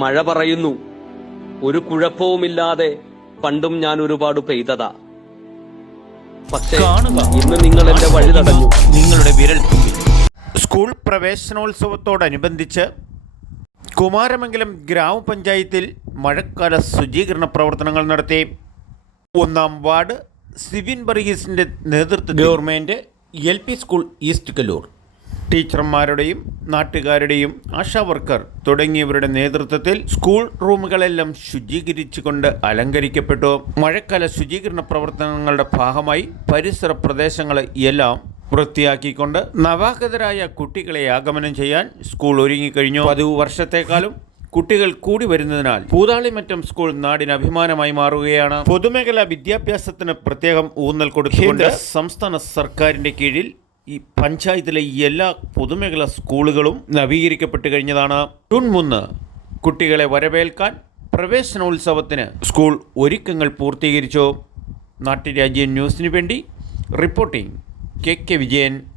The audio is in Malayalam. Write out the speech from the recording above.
മഴ പറയുന്നു. ഒരു കുഴപ്പവുമില്ലാതെ പണ്ടും ഞാൻ ഒരുപാട് പെയ്തതാ. പക്ഷേ കാണുക ഇന്ന് നിങ്ങൾ എന്റെ വഴി തടഞ്ഞു നിങ്ങളുടെ വിരൽ സ്കൂൾ പ്രവേശനോത്സവത്തോടനുബന്ധിച്ച് കുമാരമംഗലം ഗ്രാമപഞ്ചായത്തിൽ മഴക്കാല ശുചീകരണ പ്രവർത്തനങ്ങൾ നടത്തി. ഒന്നാം വാർഡ് സിവിൻ ബർഗീസിന്റെ നേതൃത്വത്തിൽ government L P school east Kallur. ടീച്ചർമാരുടെയും നാട്ടുകാരുടെയും ആശാവർക്കർ തുടങ്ങിയവരുടെ നേതൃത്വത്തിൽ സ്കൂൾ റൂമുകളെല്ലാം ശുചീകരിച്ചുകൊണ്ട് അലങ്കരിക്കപ്പെട്ടു. മഴക്കാല ശുചീകരണ പ്രവർത്തനങ്ങളുടെ ഭാഗമായി പരിസര പ്രദേശങ്ങളെ എല്ലാം വൃത്തിയാക്കിക്കൊണ്ട് നവാഗതരായ കുട്ടികളെ ആഗമനം ചെയ്യാൻ സ്കൂൾ ഒരുങ്ങിക്കഴിഞ്ഞു. പതിവ് വർഷത്തെക്കാളും കുട്ടികൾ കൂടി വരുന്നതിനാൽ പൂതാളിമറ്റം സ്കൂൾ നാടിന് അഭിമാനമായി മാറുകയാണ്. പൊതുമേഖലാ വിദ്യാഭ്യാസത്തിന് പ്രത്യേകം ഊന്നൽ കൊടുത്തുകൊണ്ട് സംസ്ഥാന സർക്കാരിന്റെ കീഴിൽ ഈ പഞ്ചായത്തിലെ എല്ലാ പൊതുമേഖലാ സ്കൂളുകളും നവീകരിക്കപ്പെട്ട് കഴിഞ്ഞതാണ്. ജൂൺ മൂന്ന് കുട്ടികളെ വരവേൽക്കാൻ പ്രവേശനോത്സവത്തിന് സ്കൂൾ ഒരുക്കങ്ങൾ പൂർത്തീകരിച്ചു. നാട്ടുരാജ്യം ന്യൂസിനു വേണ്ടി റിപ്പോർട്ടിംഗ് കെ കെ വിജയൻ